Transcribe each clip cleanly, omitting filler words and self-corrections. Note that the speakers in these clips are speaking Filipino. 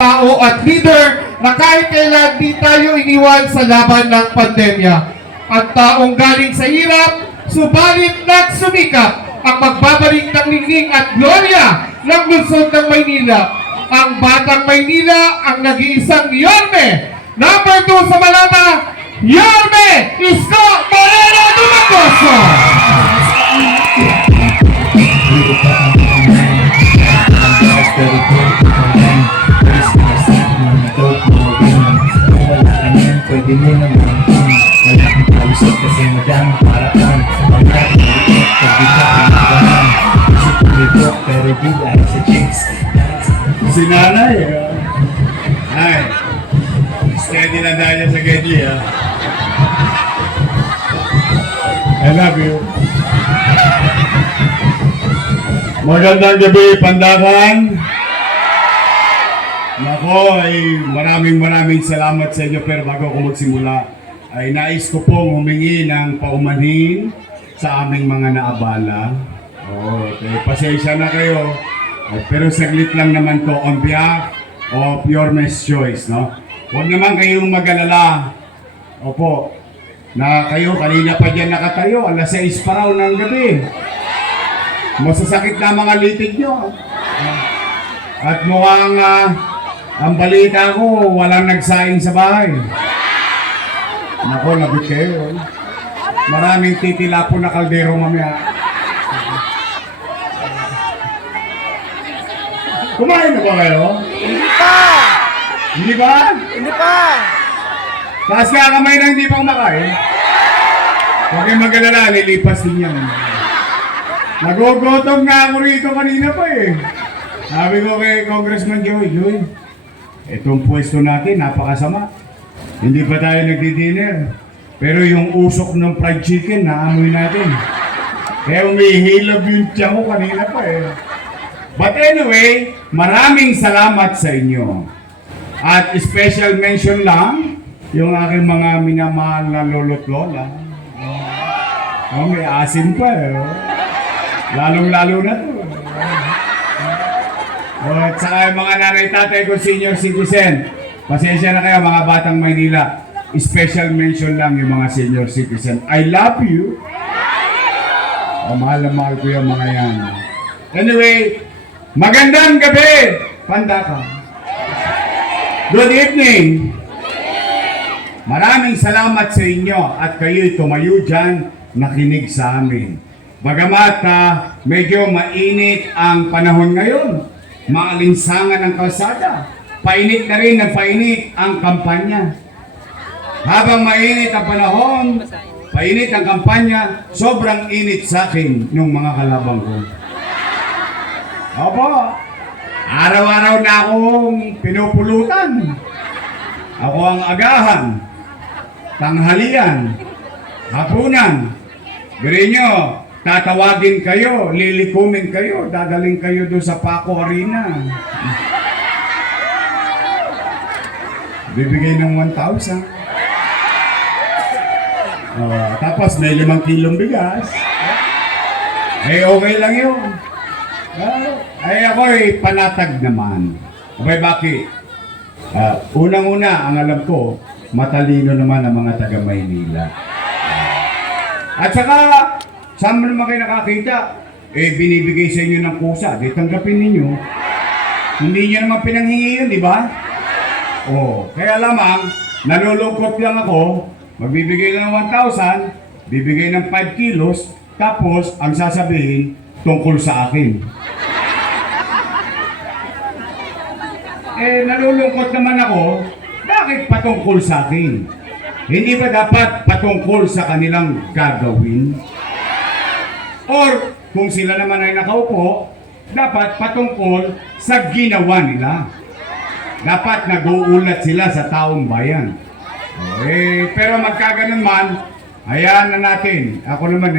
tao at leader na kahit kailan di tayo iniwan sa laban ng pandemya. Ang taong galing sa hirap, subalit nagsumikap ang magbabalik ng lingling at gloria ng lungsod ng Maynila. Ang Batang Maynila ang nag-iisang Yorme. Number 2 sa Malata, Yorme Isko Moreno Dumagoso. Pwede mo naman wala kang kausap kasi madaming paraan. Ang natin pag di ka pinagahan kasi pumibok pero di dahil sa chicks. Si nanay, ay, steady na dahil sa Gedli, I love you. Magandang gabi, Pandakan. Nako, ay maraming salamat sa inyo, pero bago ako magsimula, ay nais ko pong humingi ng paumanhin sa aming mga naabala. Okay, pasensya na kayo. Pero saglit lang naman to on behalf of your Miss Choice, no? Huwag naman kayong mag-alala. Opo, na kayo kanina pa dyan nakatayo, alas 6 pa raw ng gabi. Masasakit na mga litig nyo. At mukhang ang balita ko, walang nagsaing sa bahay. Nako, lagot kayo. Maraming titila po na kaldero mamaya. Kumain na ba kayo? Hindi pa! Hindi ba? Hindi pa! Taas ka kamay na hindi pa kumakain. Huwag kayong mag-alala, nilipas din yan. Nagugutom nga ako rito kanina pa eh. Sabi ko kay Congressman Joy, itong pwesto natin, napakasama. Hindi pa tayo nagdi-dinner. Pero yung usok ng fried chicken, naamoy natin. Kaya umihilab yung tiyan ko kanina pa eh. But anyway, maraming salamat sa inyo. At special mention lang, yung aking mga minamahal na lolo't lola. Oh, may asin pa eh. Lalong-lalo na to. At saka yung mga nanay-tatay ko senior citizen. Pasensya na kayo mga Batang Maynila. Special mention lang yung mga senior citizen. I love you. Oh, mahal na mahal ko yung mga yan. Anyway, magandang gabi, Pandakan. Good evening. Maraming salamat sa inyo at kayo'y tumayo dyan, nakinig sa amin. Bagamat medyo mainit ang panahon ngayon, maalinsangan ang kalsada, painit na rin ng painit ang kampanya. Habang mainit ang panahon, painit ang kampanya, sobrang init sa akin ng mga kalabang ko. Opo, araw-araw na akong pinupulutan. Ako ang agahan, tanghalian, hapunan. Gawin nyo, tatawagin kayo, lilikumin kayo, dadaling kayo doon sa Paco Arena. Bibigay ng 1,000. Tapos may 5 kilong bigas. Eh okay lang yun. Ay ako'y panatag naman. Okay, bakit? Unang-una, ang alam ko, matalino naman ang mga taga Maynila. At saka, saan mo naman kayo nakakita? Eh, binibigay sa inyo ng kusa. Di tanggapin ninyo. Hindi nyo naman pinanghingi yun, di ba? Kaya lamang, nalulungkot lang ako, magbibigay lang ng 1,000, bibigay ng 5 kilos, tapos, ang sasabihin, tungkol sa akin. Nalulungkot naman ako, bakit patungkol sa akin? Hindi ba dapat patungkol sa kanilang gagawin? Or, kung sila naman ay nakaupo, dapat patungkol sa ginawa nila. Dapat nag-uulat sila sa taong bayan. Pero magkaganon man, hayaan na natin. Ako naman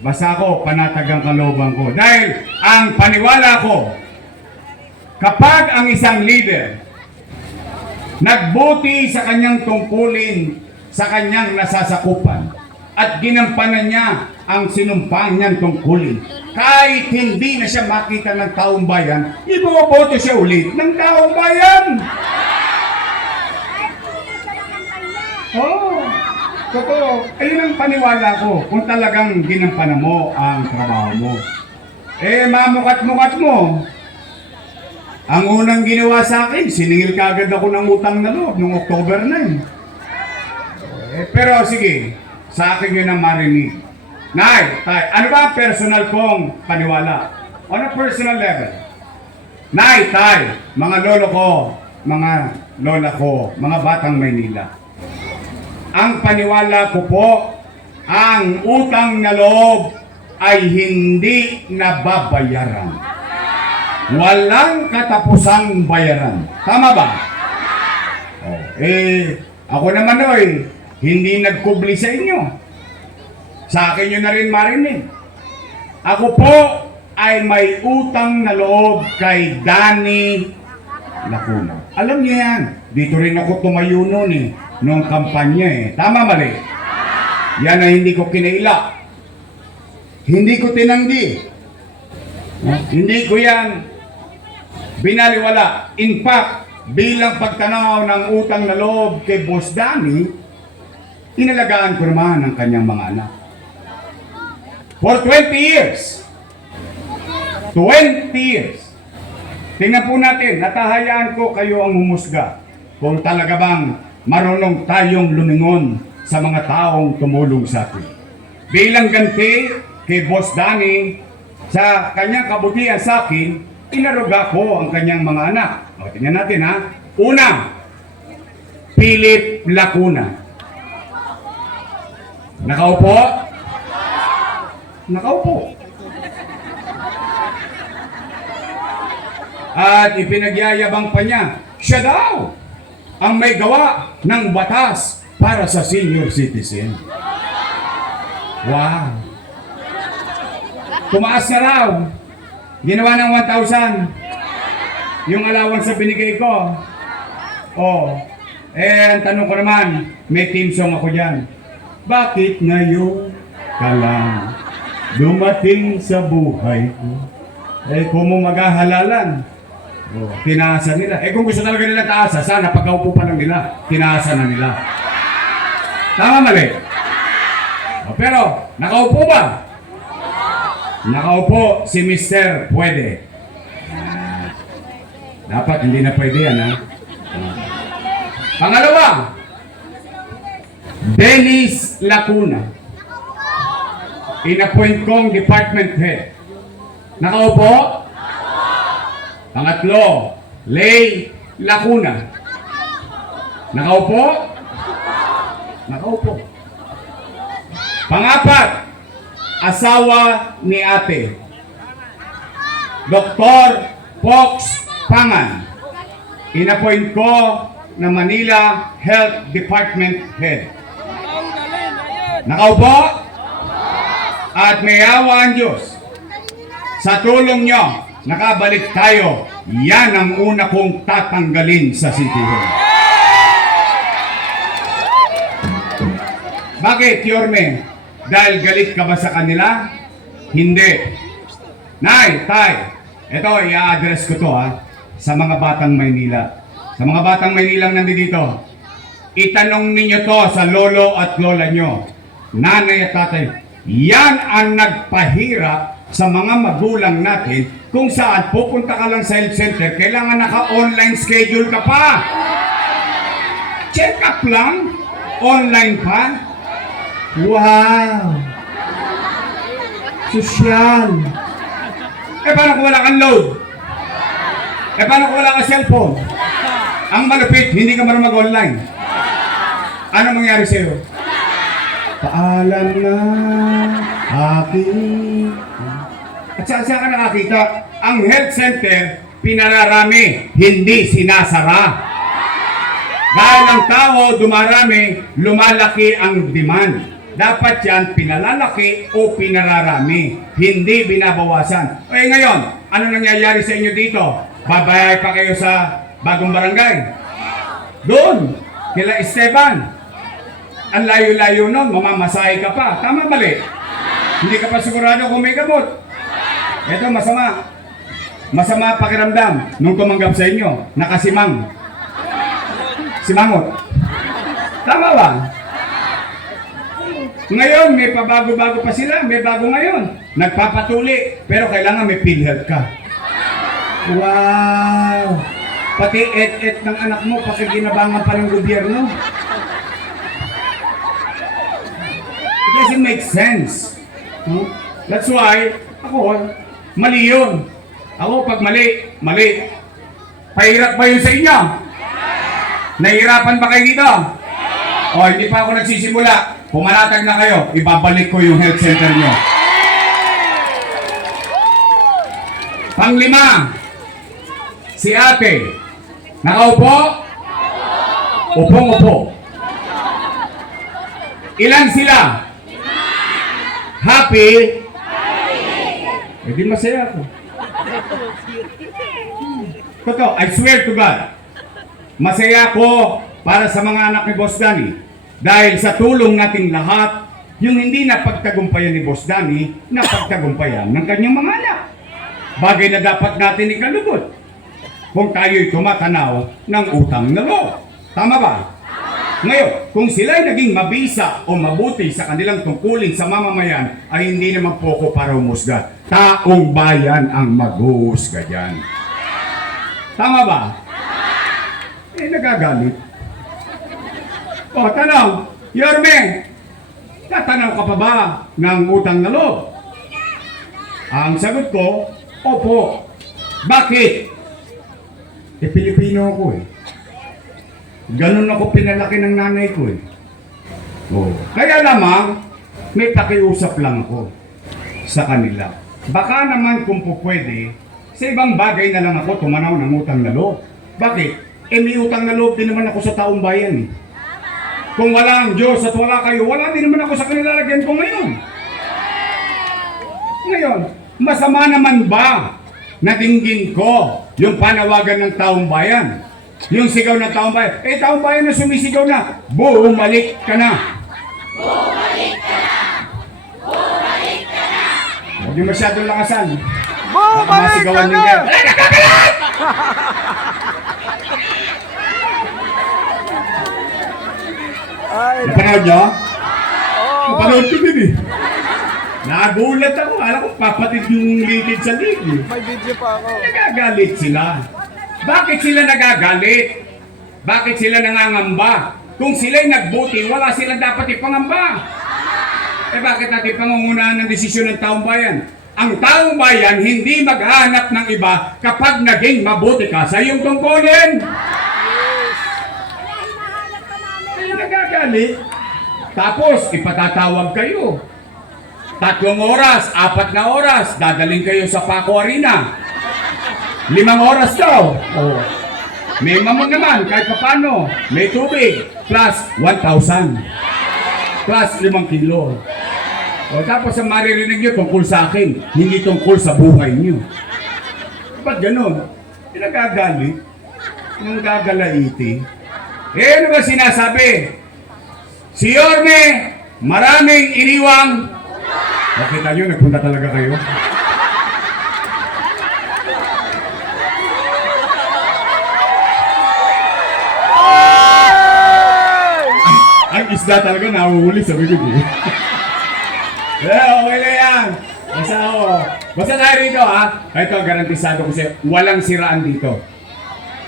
basta ako, panatag ang kalooban ko. Dahil ang paniwala ko, kapag ang isang leader nagbuti sa kanyang tungkulin, sa kanyang nasasakupan, at ginampanan niya ang sinumpang niyang tungkulin, kahit hindi na siya makita ng taong bayan, iboboto siya ulit ng taong bayan. Oh, totoo. Ayun ang paniwala ko kung talagang ginampanan mo ang trabaho mo. Eh, mamukat-mukat mo. Ang unang ginawa sa akin, siningil kagad ako ng utang na loob noong October 9. Pero sige, sa akin yun ang marinig. Nay, tay, ano ba ang personal kong paniwala? On a personal level. Nay, tay, mga lolo ko, mga lola ko, mga batang Maynila. Ang paniwala ko po, ang utang na loob ay hindi nababayaran. Walang katapusang bayaran. Tama ba? Oh, ako naman hindi nagkubli sa inyo. Sa akin yun na rin marinig. Ako po ay may utang na loob kay Danny Lacuna. Alam niyo yan. Dito rin ako tumayo noon noong kampanya Tama mali? Yan ay hindi ko kinaila. Hindi ko tinanggi. Hindi ko yan binaliwala. In fact, bilang pagtanaw ng utang na loob kay Boss Danny, inalagaan ko naman ang kanyang mga anak. For 20 years. 20 years. Tingnan po natin, natahayaan ko kayo ang humusga kung talaga bang marunong tayong lumingon sa mga taong tumulong sa atin. Bilang ganti kay Boss Danny, sa kanyang kabutihan sa akin, inaruga ko ang kanyang mga anak. O, tingnan natin Una, Philip Lacuna. Nakaupo? Nakaupo. At ipinagyayabang pa niya, siya daw ang may gawa ng batas para sa senior citizen. Wow! Tumaas na raw. Ginawa ng 1,000. Yung allowance sa binigay ko. Ang tanong ko naman, may team song ako dyan. Bakit ngayon ka lang dumating sa buhay ko? Kung mo maghahalalan, tinaasa nila. Kung gusto talaga nila taasa, sana pagkaupo pa lang nila, tinaasa na nila. Tama mali? Pero, nakaupo ba? Nakaupo si Mr. Pwede. Dapat hindi na pwede yan, Pangalawa, Dennis Lacuna. Inappoint kong department head. Nakaupo? Pangatlo, Lay Lacuna. Nakaupo? Nakaupo. Pangapat, asawa ni ate, Dr. Fox Pangan. Inappoint ko na Manila Health Department Head. Nakaupo? At may awa ang Diyos. Sa tulong nyo, nakabalik tayo. Yan ang una kong tatanggalin sa City Hall. Bakit, Yorme? Dahil galit ka ba sa kanila? Hindi. Nay, tay, ito, i-address ko to sa mga batang Maynila. Sa mga batang Maynilang nandito, itanong ninyo to sa lolo at lola nyo, nanay at tatay, yan ang nagpahirap sa mga magulang natin kung saan pupunta ka lang sa health center, kailangan naka-online schedule ka pa. Check up lang, online pa. Wow! Sosyal. Paano kung wala kang load? Paano kung wala kang cellphone? Ang malupit, hindi ka marunong mag-online. Ano mangyari sa'yo? Paalam na aking... At saan ka nakakita? Ang health center, pinararami, hindi sinasara. Dahil ang tao dumarami, lumalaki ang demand. Dapat yan pinalalaki o pinararami, hindi binabawasan. Ngayon, ano nangyayari sa inyo dito? Babayay pa kayo sa bagong barangay? Doon, kila Esteban. Ang layo-layo nun, mamamasahe ka pa. Tama mali? Hindi ka pa sigurado kung may gamot. Ito masama. Masama pakiramdam nung tumanggap sa inyo. Nakasimang. Simangot. Tama ba? Ngayon, may pabago-bago pa sila. May bago ngayon. Nagpapatuli. Pero kailangan may PhilHealth ka. Wow! Pati et-et ng anak mo, pakiginabangan pa ng gobyerno. It doesn't make sense. That's why, ako, mali yun. Ako, pag mali, mali. Pahirap ba yun sa inyo? Nahihirapan ba kayo dito? O, hindi pa ako nagsisimula. Pumalatag na kayo, ibabalik ko yung health center nyo. Panglima, si ate, nakaupo? Upong-upo. Ilan sila? Happy? Eh di masaya ako. Totoo, I swear to God. Masaya ako para sa mga anak ni Boss Danny. Dahil sa tulong nating lahat, yung hindi napagtagumpayan ni Boss Danny, napagtagumpayan ng kanyang mga anak. Bagay na dapat natin ikalugod kung tayo'y tumatanaw ng utang na loob. Tama ba? Ngayon, kung sila'y naging mabisa o mabuti sa kanilang tungkulin sa mamamayan, ay hindi naman po ko para humusga. Taong bayan ang maghuhusga dyan. Tama ba? Eh, nagagalit. O, tanong, Yorme, tatanaw ka pa ba ng utang na loob? Ang sagot ko, opo. Bakit? Eh, Pilipino ako eh. Ganun ako pinalaki ng nanay ko eh. Oh. Kaya lamang, may pakiusap lang ako sa kanila. Baka naman kung po pwede, sa ibang bagay na lang ako tumanaw ng utang na loob. Bakit? Eh may utang na loob din naman ako sa taong bayan eh. Kung wala ang Diyos at wala kayo, wala din naman ako sa kanilalagyan ko ngayon. Ngayon, masama naman ba na dinggin ko yung panawagan ng taong bayan? Yung sigaw ng taong bayan. Eh, taong bayan na sumisigaw na, bumalik ka na. Bumalik ka na. Bumalik ka na. Huwag yung masyadong lakasan. Bumalik ka na. Wala na kakalat! Napanood nyo? Napanood ko din eh. Nagulat ako. Alam ko, papatid yung litid sa litid. May video pa ako. Nagagalit sila. Bakit sila nagagalit? Bakit sila nangangamba? Kung sila'y nagbuti, wala silang dapat ipangamba. Eh bakit natin pangungunahan ng desisyon ng taong bayan? Ang taong bayan hindi maghahanap ng iba kapag naging mabuti ka sa iyong tungkulin. Kaya nagagalit. Tapos ipatatawag kayo. 3 oras, 4 na oras, dadaling kayo sa Paco Arena. 5 oras daw. Oh. May mamon naman, kahit paano. May tubig, plus 1,000. Plus 5 kilo. O tapos ang maririnig nyo tungkol sa akin, hindi tungkol sa buhay nyo. Ba't ganun? Pinagagalit. Nang gagalaiti. Eh ano ba sinasabi? Si Yorme, maraming iniwang. Nakita nyo, nagpunta talaga kayo. Ang isda talaga nahuhuli sa bibig eh. Okay na yan. Basta tayo rito ha. Ito, garantisado ko sa'yo. Walang siraan dito.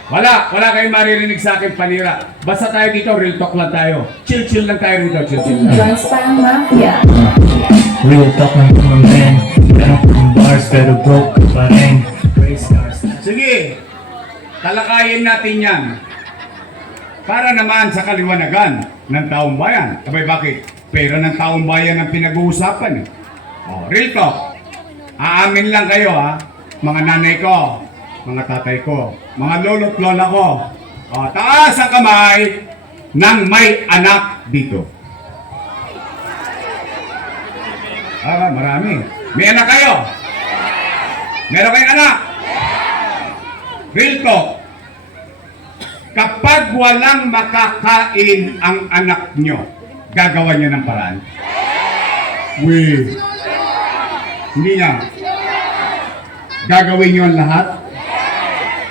Wala kayong maririnig sa akin panira. Basta tayo dito, real talk lang tayo. Chill lang tayo rito, chill lang. Lifestyle Mafia. Real talk ng mga men. Meron kong bars pero broke pa rin. Praise stars. Sige, talakayin natin yan. Para naman sa kaliwanagan ng taong bayan. Abay bakit? Pera ng taong bayan ang pinag-uusapan eh. Oh, real talk. Aamin lang kayo ha. Mga nanay ko, mga tatay ko, mga lolo't lola ko. Oh, taas ang kamay ng may anak dito. Marami. May anak kayo? Meron kayong anak? Real talk. Kapag walang makakain ang anak nyo, gagawa niya ng paraan? Hindi niya. Gagawin niyo ang lahat?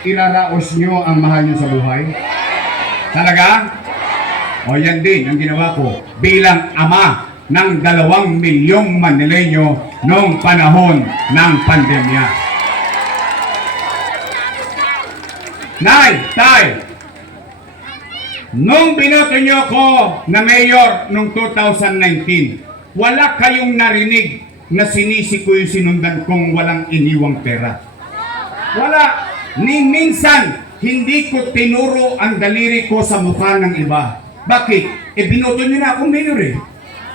Iraraos niyo ang mahal niyo sa buhay? Talaga? O yan din ang ginawa ko bilang ama ng 2 milyong Manileño noong panahon ng pandemya. Nay, Tay, nung binoto niyo ko na mayor noong 2019, wala kayong narinig na sinisi ko yung sinundan kong walang iniwang pera. Wala. Ni minsan, hindi ko tinuro ang daliri ko sa mukha ng iba. Bakit? Binoto niyo na akong mayor eh.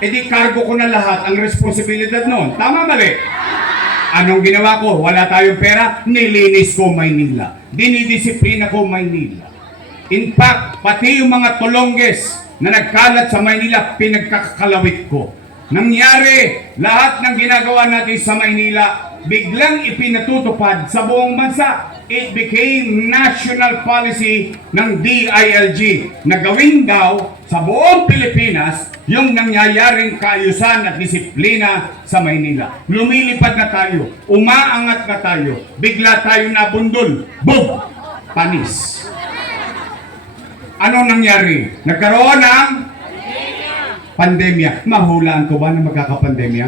Di cargo ko na lahat ang responsibilidad noon. Tama mali? Anong ginawa ko? Wala tayong pera, nilinis ko Maynila. Dinidisiplina ko Maynila. In fact, pati yung mga tulongges na nagkalat sa Maynila, pinagkakalawit ko. Nangyari, lahat ng ginagawa natin sa Maynila, biglang ipinatutupad sa buong bansa. It became national policy ng DILG na gawin daw sa buong Pilipinas yung nangyayaring kaayusan at disiplina sa Maynila. Lumilipad na tayo, umaangat na tayo, bigla tayo nabundol, boom, panis. Ano nangyari? Nagkaroon ng pandemya. Mahulaan ko ba na magkakapandemya?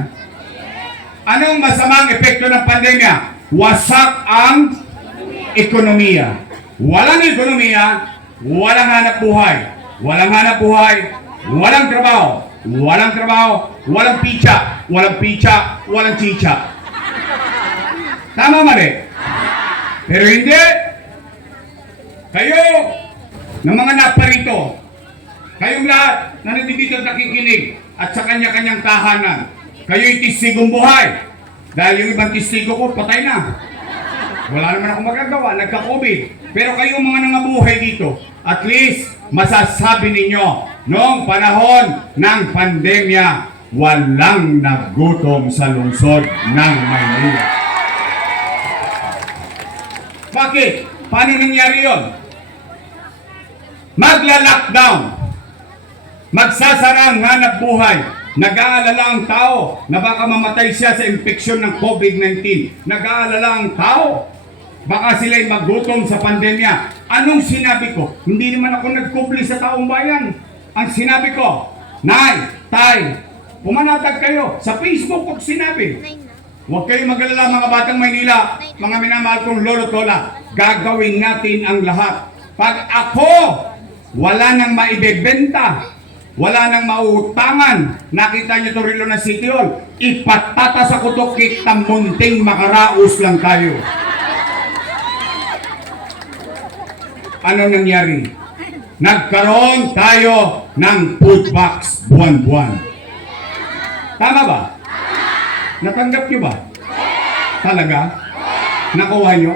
Anong masamang epekto ng pandemya? Wasak ang ekonomiya. Walang ekonomiya, walang hanap buhay. Walang hanap buhay, walang trabaho. Walang trabaho, walang picha. Walang picha, walang chicha. Tama mali? Pero hindi. Kayo, ng mga naparito, kayong lahat na nandito at nakikinig at sa kanya-kanyang tahanan, kayo'y testigong buhay. Dahil yung ibang testigo ko, patay na. Wala naman akong magagawa, nagka-COVID. Pero kayong mga nangabuhay dito, at least masasabi ninyo, noong panahon ng pandemya, walang nagutom sa lungsod ng Maynila. Bakit? Paano nangyari yun? Magla-lockdown. Magsasara ang hanap buhay. Nag-aalala ang tao na baka mamatay siya sa infeksyon ng COVID-19. Nag-aalala ang tao. Baka sila'y magutom sa pandemya. Anong sinabi ko? Hindi naman ako nagkubli sa taong bayan. Ang sinabi ko, Nay, Tay, pumanatag kayo. Sa Facebook ko sinabi, huwag kayong mag-alala mga batang Maynila, mga minamahal kong lolo tola, gagawin natin ang lahat. Pag ako, wala nang maibebenta, wala nang mauutangan, nakita niyo ito rilo na City Hall, ipatata sa kutukik ng munting makaraos lang tayo. Ano nangyari? Nagkaroon tayo ng food box buwan-buwan. Tama ba? Natanggap niyo ba? Talaga? Nakuha niyo?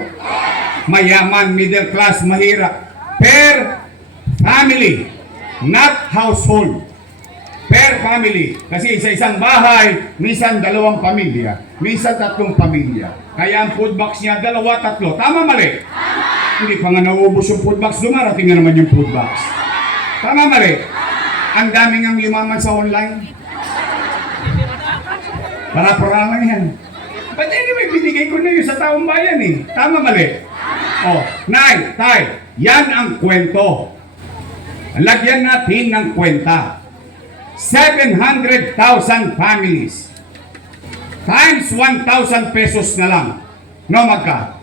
Mayaman, middle class, mahirap. Per family, not household. Per family. Kasi sa isang bahay, minsan 2 pamilya, minsan 3 pamilya. Kaya ang food box niya, 2, 3. Tama mali? Hindi pa nga nauubos yung food box, dumarating na naman yung food box. Tama mali? Ang daming ang yumaman sa online. Para-para lang yan. But anyway, binigay ko na yun sa taong bayan eh. Tama mali? Oh, Nay, Tay, yan ang kwento. Lagyan natin ng kwenta. 700,000 families. Times 1,000 pesos na lang. No, magka?